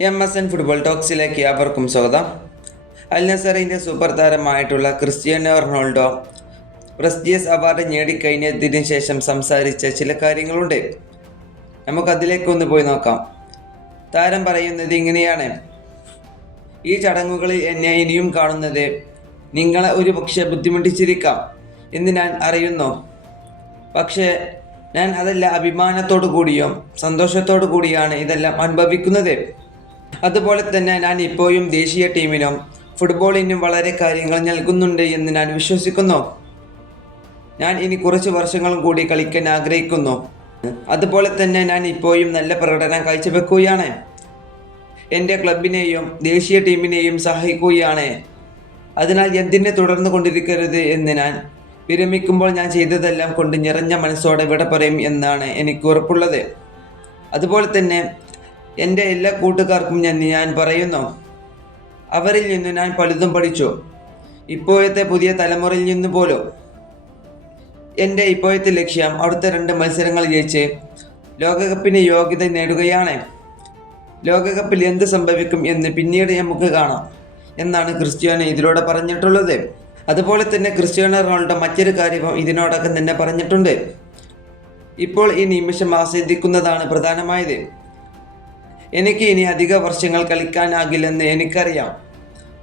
M S N football ടോക്സിലേക്ക് അവർക്കും സ്വാഗതം. അൽ നസറിന്റെ സൂപ്പർ താരമായിട്ടുള്ള ക്രിസ്ത്യാനോ റൊണാൾഡോ പ്രസ്റ്റീസ് അവാർഡ് നേടിക്കഴിഞ്ഞതിന് ശേഷം സംസാരിച്ച ചില കാര്യങ്ങളുണ്ട്. നമുക്കതിലേക്കൊന്ന് പോയി നോക്കാം. താരം പറയുന്നത് ഇങ്ങനെയാണ്. ഈ ചടങ്ങുകളിൽ എന്നെ ഇനിയും കാണുന്നത് നിങ്ങളെ ഒരു പക്ഷെ ബുദ്ധിമുട്ടിച്ചിരിക്കാം എന്ന് ഞാൻ അറിയുന്നു. പക്ഷേ ഞാൻ അതെല്ലാം അഭിമാനത്തോടു കൂടിയും സന്തോഷത്തോടു കൂടിയാണ് ഇതെല്ലാം അനുഭവിക്കുന്നത്. അതുപോലെ തന്നെ ഞാൻ ഇപ്പോഴും ദേശീയ ടീമിനും ഫുട്ബോളിനും വളരെ കാര്യങ്ങൾ നൽകുന്നുണ്ട് എന്ന് ഞാൻ വിശ്വസിക്കുന്നു. ഞാൻ ഇനി കുറച്ച് വർഷങ്ങളും കൂടി കളിക്കാൻ ആഗ്രഹിക്കുന്നു. അതുപോലെ തന്നെ ഞാൻ ഇപ്പോഴും നല്ല പ്രകടനം കാഴ്ചവെക്കുകയാണ്. എന്റെ ക്ലബിനെയും ദേശീയ ടീമിനെയും സഹായിക്കുകയാണ്. അതിനാൽ എന്തിനെ തുടർന്നു കൊണ്ടിരിക്കരുത് എന്ന് ഞാൻ വിരമിക്കുമ്പോൾ ഞാൻ ചെയ്തതെല്ലാം കൊണ്ട് നിറഞ്ഞ മനസ്സോടെ വിട പറയും എന്നാണ് എനിക്ക് ഉറപ്പുള്ളത്. അതുപോലെ തന്നെ എന്റെ എല്ലാ കൂട്ടുകാർക്കും ഞാൻ ഞാൻ പറയുന്നു. അവരിൽ നിന്ന് ഞാൻ പലതും പഠിച്ചു. ഇപ്പോഴത്തെ പുതിയ തലമുറയിൽ നിന്ന് പോലും എന്റെ ഇപ്പോഴത്തെ ലക്ഷ്യം അടുത്ത രണ്ട് മത്സരങ്ങൾ ജയിച്ച് ലോകകപ്പിന് യോഗ്യത നേടുകയാണ്. ലോകകപ്പിൽ എന്ത് സംഭവിക്കും എന്ന് പിന്നീട് നമുക്ക് കാണാം എന്നാണ് ക്രിസ്ത്യാനോ ഇതിലൂടെ പറഞ്ഞിട്ടുള്ളത്. അതുപോലെ തന്നെ ക്രിസ്ത്യാനോ റൊണാൾഡോ മറ്റൊരു കാര്യവും ഇതിനോടകം തന്നെ പറഞ്ഞിട്ടുണ്ട്. ഇപ്പോൾ ഈ നിമിഷം ആസ്വദിക്കുന്നതാണ് പ്രധാനമായത്. എനിക്ക് ഇനി അധിക വർഷങ്ങൾ കളിക്കാനാകില്ലെന്ന് എനിക്കറിയാം.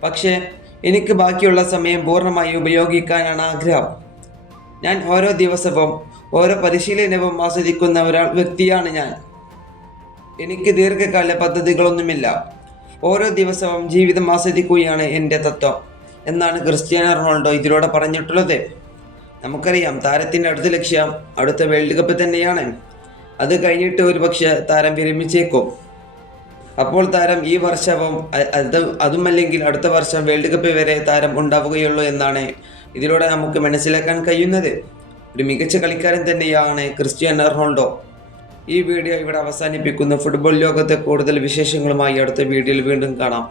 പക്ഷേ എനിക്ക് ബാക്കിയുള്ള സമയം പൂർണമായി ഉപയോഗിക്കാനാണ് ആഗ്രഹം. ഞാൻ ഓരോ ദിവസവും ഓരോ പരിശീലനവും ആസ്വദിക്കുന്ന ഒരാൾ വ്യക്തിയാണ് ഞാൻ. എനിക്ക് ദീർഘകാല പദ്ധതികളൊന്നുമില്ല. ഓരോ ദിവസവും ജീവിതം ആസ്വദിക്കുകയാണ് എന്റെ തത്വം എന്നാണ് ക്രിസ്ത്യാനോ റൊണാൾഡോ ഇതിലൂടെ പറഞ്ഞിട്ടുള്ളത്. നമുക്കറിയാം താരത്തിന്റെ അടുത്ത ലക്ഷ്യം അടുത്ത വേൾഡ് കപ്പ് തന്നെയാണ്. അത് കഴിഞ്ഞിട്ട് ഒരു പക്ഷേ താരം വിരമിച്ചേക്കും. അപ്പോൾ താരം ഈ വർഷവും അത് അതുമല്ലെങ്കിൽ അടുത്ത വർഷം വേൾഡ് കപ്പ് വരെ താരം ഉണ്ടാവുകയുള്ളൂ എന്നാണ് ഇതിലൂടെ നമുക്ക് മനസ്സിലാക്കാൻ കഴിയുന്നത്. ഒരു മികച്ച കളിക്കാരൻ തന്നെയാണ് ക്രിസ്ത്യാനോ റൊണാൾഡോ. ഈ വീഡിയോ ഇവിടെ അവസാനിപ്പിക്കുന്ന. ഫുട്ബോൾ ലോകത്തെ കൂടുതൽ വിശേഷങ്ങളുമായി അടുത്ത വീഡിയോയിൽ വീണ്ടും കാണാം.